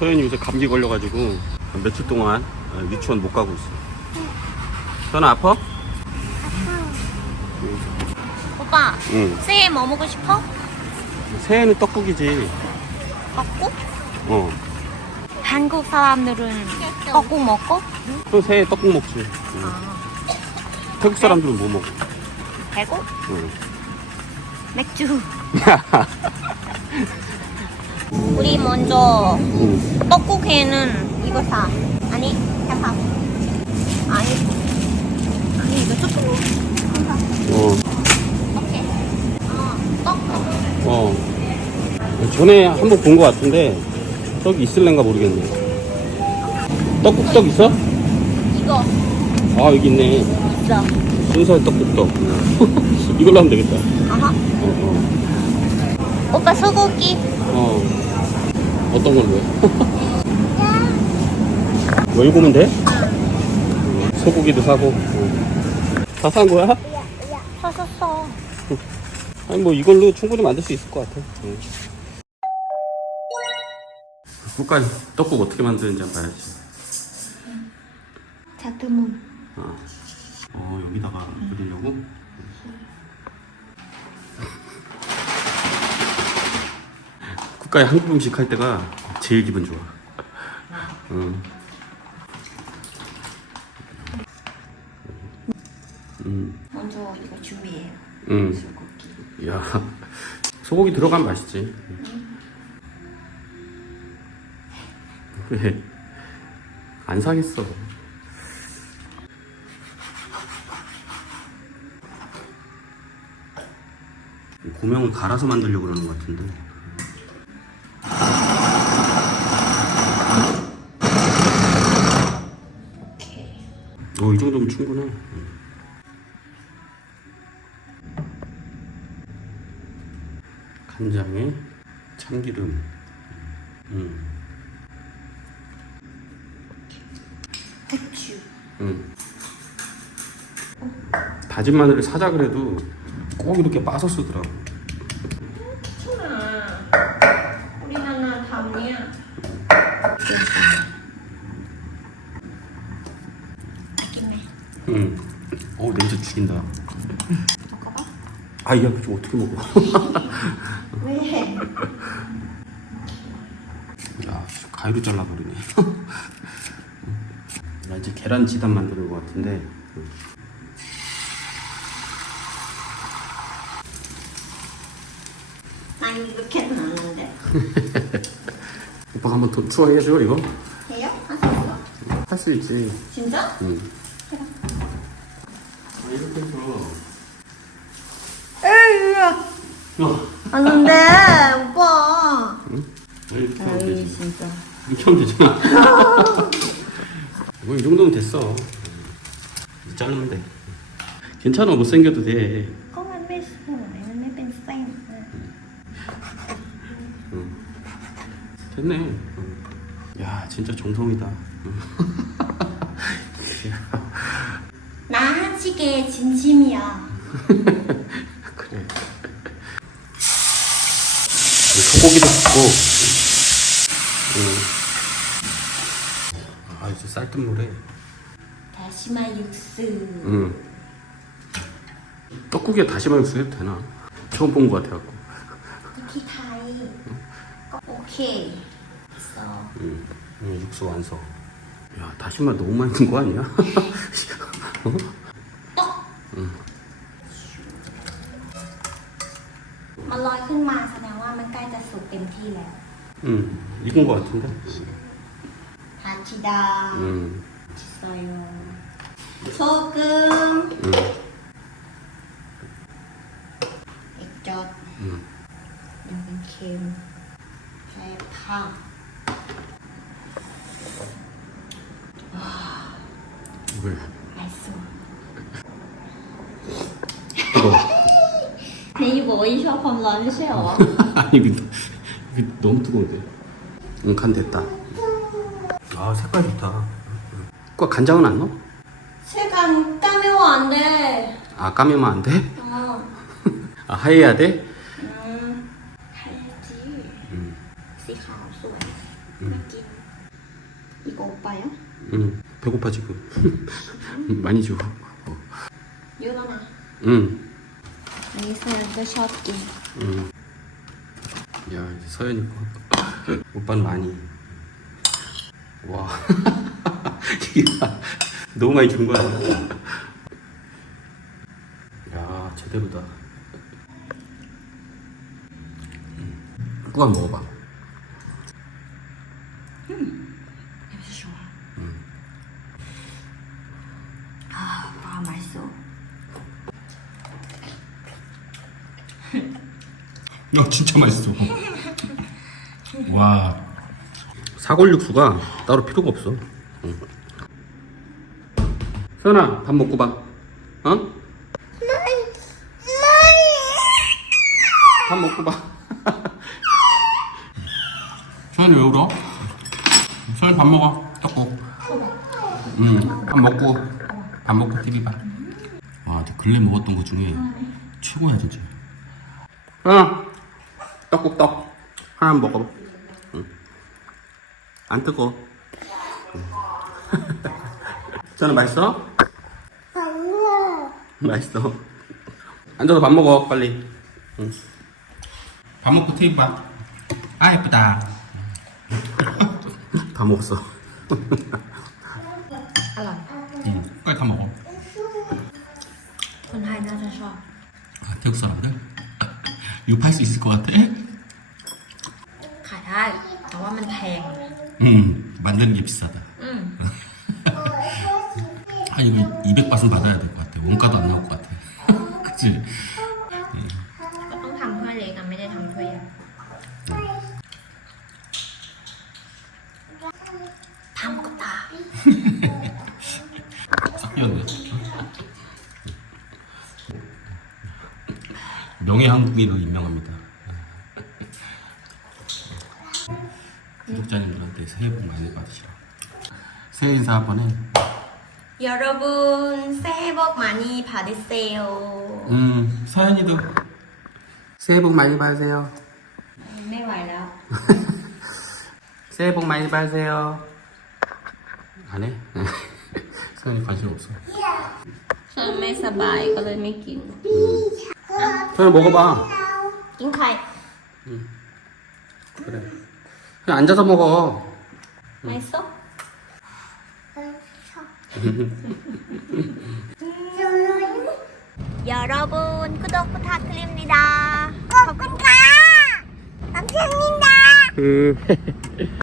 서연이 요새 감기 걸려가지고 며칠 동안 어, 유치원 못 가고 있어. 서연아 아파? 오빠 응. 새해 뭐 먹고 싶어? 새해는 떡국이지. 떡국? 어. 한국 사람들은 떡국 먹고? 또 새해 떡국 먹지. 응. 아, 태국 사람들은 뭐 먹어? 배고? 응. 맥주 우리 먼저 응. 떡국에는 이거 사 아니 해봐 아니 아니 이거 조금 어. 오케이 어 떡국 어. 전에 한 번 본 것 같은데 떡이 있을랜가 모르겠네. 떡국 떡 있어? 이거 아 여기 있네. 있어 순살 떡국 떡. 이걸로 하면 되겠다. 아하 어, 오빠 소고기 어. 어. 어떤 걸로 해? 뭐 읽으면 돼? 소고기도 사고. 다 산 거야? 사셨어 아니 뭐 이걸로 충분히 만들 수 있을 것 같아. 응. 국간 떡국 어떻게 만드는지 한번 봐야지. 자드문 어, 어 여기다가 그리려고? 국가에 한국 음식 할 때가 제일 기분 좋아. 응. 음, 먼저 이거 준비해요 음. 소고기 야, 소고기 들어가면 맛있지. 왜? 안 상했어. 고명을 갈아서 만들려고 그러는 것 같은데. 오케이 어, 이 정도면 충분해. 간장에 참기름. 음, 후추 음. 다진 마늘을 사자 그래도 꼭 이렇게 빠서 쓰더라고. 우리나라 담이야 맛있네 음. 어 냄새 죽인다. 아, 야, 저 어떻게 먹어? 왜? 야, 가위로 잘라버리네. 나 이제 계란 지단 만들 것 같은데. 난 이렇게는 안 하는데 오빠가 한번 더 추워해줘, 이거? 해요? 하셨어 할 수 있지. 진짜? 응. 아, 이렇게 해서 어. 안 돼, 오빠. 이렇게 하면 되지. 이렇게 하면 되잖아 뭐 이 정도면 됐어. 음, 이제 자르면 돼. 괜찮아 못생겨도 돼. 됐네. 야 진짜 정성이다. 게 진심이야. 그래. 소고기도 굽고. 응. 아 이제 쌀뜨물에. 다시마 육수. 응. 음. 떡국에 다시마 육수 해도 되나? 처음 본 것 같아갖고. 쿠키 타이. 어? 오케이. 됐어. 응. 응. 육수 완성. 야 다시마 너무 많이 넣은 거 아니야? 어? 기회. 응, 익은 거 같은데? 바치다. 응. 음. 있어요. 소금. 응. 액젓. 응. 여기 김. 제 파. 와. 왜? 맛있어. 네이버 你不我一小朋友，你谁哦？ 아니, 근데 너무 뜨거운데. 응, 간 됐다. 아, 색깔 좋다. 그 간장은 안 넣어? 색안 까매워 안 돼. 아, 까매면 안 돼? 어. 아, 하얘야 돼? 음. 음. 응, 배고파 지금. 많이 줘. 어. 일어나. 응. 여기서 이거 셔츠. 응. 야 이제 서연이 거 오빠는 많이. 와. 야, 너무 많이 준 거야? 야 제대로다. 꾸안 먹어봐. 냄새 좋아. 아, 와 맛있어. 야 진짜 맛있어. 와. 사골 육수가 따로 필요가 없어. 응. 서연아 밥 먹고 봐. 어? 밥 먹고 봐. 서연이 왜 울어? 서연이 밥 먹어. 떡국. 응 밥 먹고 밥 먹고 TV 봐 와 근래 먹었던 거 중에 최고야 진짜. 어 떡국 떡 하나 먹어봐 응. 안 뜨거 저는 맛있어? 맛있어 앉아서 밥 먹어 빨리 응. 밥 먹고 TV 봐아 예쁘다 다 먹었어 อร่อย 응 빨리 다 먹어 คนไทยน่าจะชอบ 아, 태국 사람들? 이거 팔 수 있을 것 같아? ขายได้ แต่ว่ามันแพง 응 만드는 게 비싸다 อืม 한 이거 200바트는 받아야 될 것 같아. 원가도 안 나올 것 같아. 그치? ก็ต้องทำเพื่อเล็กอะไม่ได้ทำเพื่อใหญ่ทำก็ตา 싹 비었네. 명예 한국인으로 임명합니다. 구독자님들한테 새해 복 많이 받으시라. 새해 인사 한번 해. 여러분 새해 복 많이 받으세요. 음, 서연이도 새해 복 많이 받으세요. ไม่ไหวแล้ว 새해 복 많이 받으세요. 안 해? 서연이 관심 없어. ฉันไม่สบายก็เลยไม่กิน 서연 먹어봐. กินไข่ 그래. 그냥 앉아서 먹어. ไม่ซบ 여러분 구독 부탁드립니다. ขอบคุณค่